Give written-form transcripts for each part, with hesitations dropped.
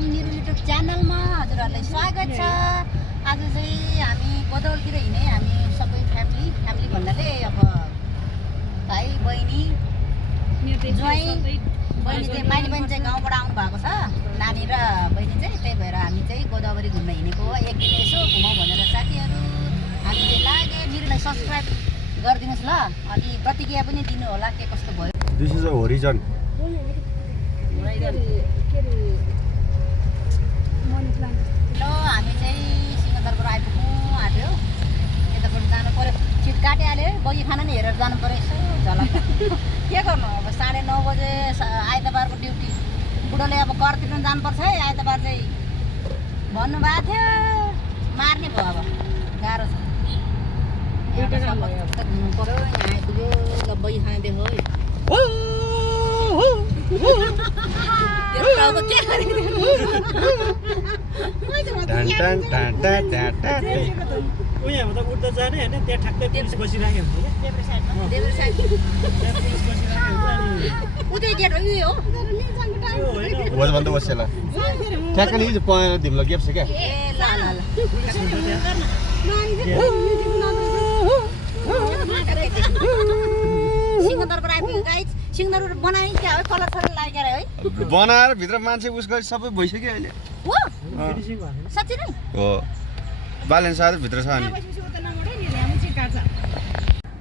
मेरो युट्युब च्यानलमा हजुरहरूलाई स्वागत छ। आज चाहिँ हामी गोदावरीतिर हिँड्ने हामी सबै फ्यामिली भन्नाले अब भाइ बहिनी ज्वाइँ बहिनी चाहिँ माइली बहिनी चाहिँ गाउँबाट आउनु भएको छ, नानी र बहिनी चाहिँ, त्यही भएर हामी चाहिँ गोदावरी घुम्न हिँडेको हो। एक दिन यसो घुमाउँ भनेर साथीहरू हामी चाहिँ लागे। मिरोलाई सब्सक्राइब गरिदिनुहोस् ल, अनि प्रतिक्रिया पनि दिनु होला के कस्तो भयो। This is a horizon. ल हामी चाहिँ सिंहदरबाट आइपुग्नु आँट्यो। यताबाट जानु पऱ्यो, सिट काटिहाल्यो, बगी खाना नि हेरेर जानु पऱ्यो यसो झलक। के गर्नु अब 9:30 बजे आइतबारको ड्युटी। बुढोले अब कर तिर्न जानुपर्छ है आइतबार चाहिँ भन्नुभएको थियो। मार्ने भयो अब, गाह्रो छ। घुम्नु पऱ्यो, यहाँ आइपुग्यो। ल बगी खाना देखो है। उठ्दा जाने होइन, त्यहाँ ठ्याक्कै पुलिस बसिरहेको हुन्छ सिंहदरबाट आइपुग्यो गाइस। सिंहदरबाट बनाइ क्या हो, कलर सलर लागेर है बनाएर भित्र मान्छे उसको सबै भइसक्यो अहिले। हो साँच्चै नै हो, बालेन साथ भित्र छ अनि।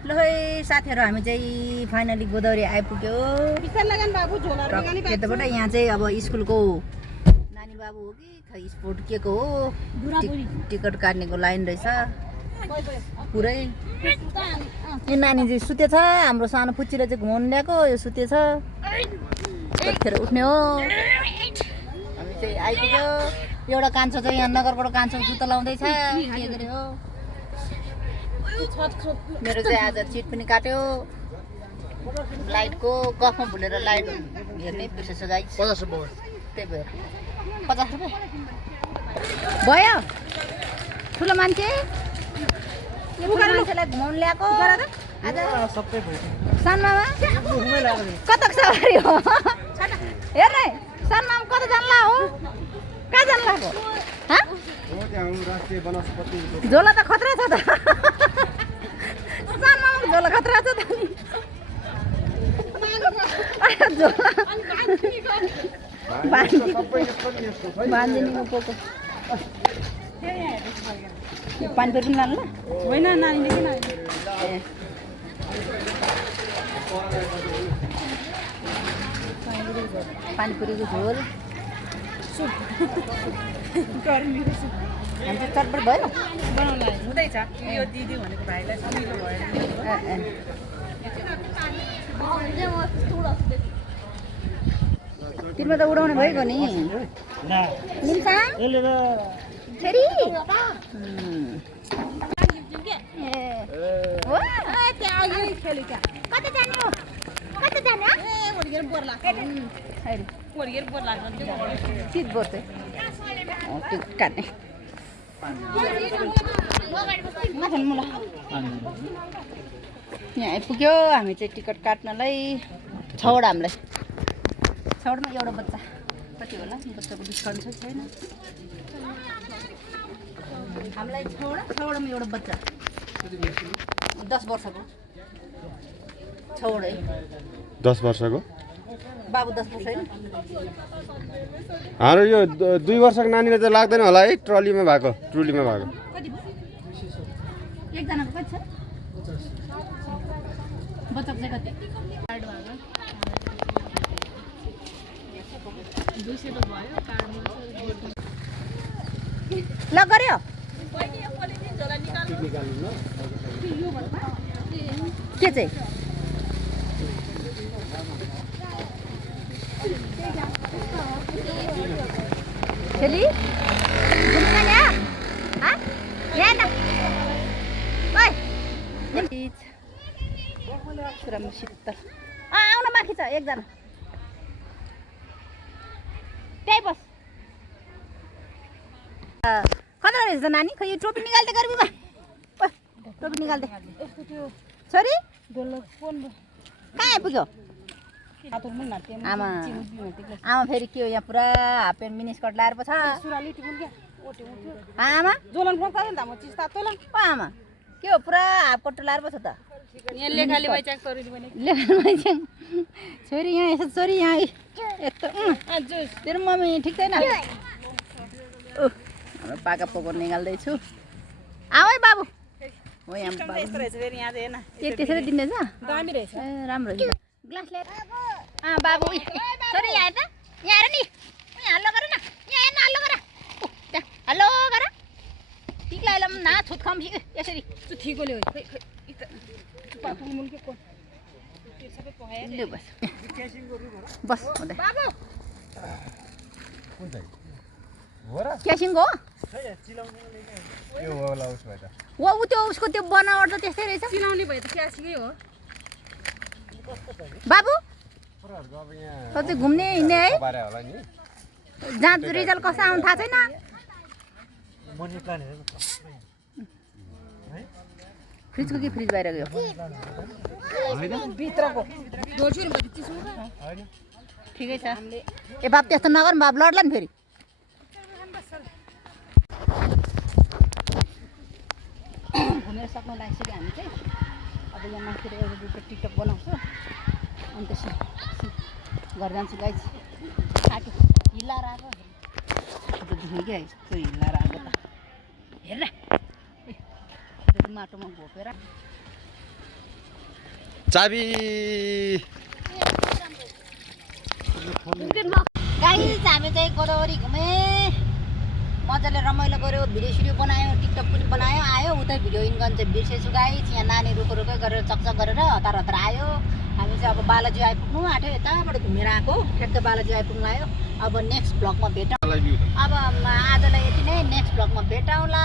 ल है साथीहरू, हामी चाहिँ फाइनली गोदावरी आइपुग्यो। यताबाट यहाँ चाहिँ अब स्कुलको नानी बाबु हो कि खै स्पोर्ट के को हो, टिकट काट्नेको लाइन रहेछ पुरै। यो नानी चाहिँ सुतेछ, हाम्रो सानो पुच्चीले चाहिँ घुमाउनु ल्याएको, यो सुतेछ। कतिखेर उठ्ने हो। हामी चाहिँ आइपुग्यो। एउटा कान्छो चाहिँ यहाँ नगरबाट कान्छो जुत्ता लाउँदैछ, के गरे हो। मेरो चाहिँ आज चिट पनि काट्यो लाइटको। गफमा भुलेर लाइट हेर्नै बिर्सेछु गाइस। 50 रुपैयाँ। त्यही भएर 50 रुपियाँ भयो। ठुलो मान्छे मान्छेलाई घुमाउनु ल्याएको आज। सानमामा कता सवारी हो हेर्ने। सानमामा कता जान्ला हो, कहाँ जानु लाग्यो? झोला त खतरा छ त। सानमामाको झोला खतरा छ त नि। बाँधिनीको पोको पानीपुरी पनि लानु ल। होइन नानीले किन पानीपुरीको झोल सुप हामी चाहिँ चटपट भयो बनाउनु हुँदैछ। यो दिदी भनेको भाइलाई सजिलो भयो। तिम्रो त उडाउने भइगयो नि फेरि। कता जाने हो, कता जाने चित बोर्छ काट्ने यहाँ आइपुग्यो। हामी चाहिँ टिकट काट्नलाई 6वटा हामीलाई 6वटामा एउटा बच्चा कति होला, बच्चाको डिस्काउन्ट छ छैन। हामीलाई 6वटामा एउटा बच्चा 10 वर्षको 6वटै 10 वर्षको बाबु 10 वर्ष होइन। हाम्रो यो 2 वर्षको नानीले त लाग्दैन होला है, ट्रलीमा भएको। कति भयो एकजनाको कति छ बच्चाको चाहिँ कति? ल गर्यो के चाहिँ खेली शीतल आउन बाँकी छ एकजना। त्यही बस कता रहेछ नानी? खै यो टोपी निकाल्दै गर्मीमा, टोपी निकाल्दै छोरी कहाँ आइपुग्यो? आतुर मुन्ना टेम आमा चिनु दिनु तिले आमा फेरि के हो यहाँ पुरा हाफ पेन्ट मिनी स्कर्ट लाएर पो छ सुराली टिमुल क्या ओटे उठ्यो आमा जोलन फोन गर्दैन त म चिज तातोला ओ आमा के हो पुरा हाफ कट्टो लाएर पो छ त यहाँ लेखाले बाइचाक तोरिली भने लेखामा छोरी यहाँ यसो छोरी यहाँ यस्तो आज तेरो मम्मी ठिक छैन पाका पोको निकाल्दैछु आऊ है बाबु हो यहाँ यस्तो बाबु रहेछ फेरि यहाँ चाहिँ हेर्न के त्यसरी दिँदैछ दामी रहेछ ए राम्रो रहेछ ग्लास ल्याएर बाबु छोरी यहाँ हेर त यहाँ हेर नि यहाँ हल्लो गर न यहाँ हेर्न हल्लो गर त्यहाँ हल्लो गर ठिक लाग्यो न छुट खम्सी यसरी ठिकोले हो खै खै इत पापुल मुन के को त्यो सबै पहाए लु बस बस हुँदै बाबु क्यासिङको हो यो होला उस भए त ऊ त्यो उसको त्यो बनावट त त्यस्तै रहेछ चिनाउने भयो त क्यासिङै हो बाबु छोराहरूको अब यहाँ त चाहिँ घुम्ने हिँड्ने है बारे होला नि जहाँ रिजल्ट कस्तो आउनु थाहा छैन मनी प्लान हेरेको फ्रिजको कि फ्रिज बाहिर गयो भित्रको जोड्छु नि बत्ती चिसो ठिकै छ ए बाप त्यस्तो नगर बाप लड्ला नि फेरि घुमेर सक्नु लागिसक्यो हामी चाहिँ अब यहाँ माथितिर एउटा दुईवटा टिकटक बनाउँछु अनि त्यसो घर जान्छु गाई आएको हिल्लाएर आएको देखेँ क्या यस्तो हिल्लाएर आएको त हेर माटोमा घोपेर चाबी गाई हामी चाहिँ गोदावरी घुमे मजाले रमाइलो गऱ्यो भिडियो सिडियो बनायो टिकटक पनि बनायो आयो उतै भिडियो इन गर्न चाहिँ बिर्सेछु गाई यहाँ नानी रुखै गरेर चकचक गरेर हतार हतार आयो हामी चाहिँ अब बालाजी आइपुग्नु आँट्यो यताबाट घुमेर आएको ठ्याक्कै बालाजी आइपुग्नु आयो अब नेक्स्ट भ्लगमा भेटौँ अब आजलाई यति नै नेक्स्ट भ्लगमा भेटौँला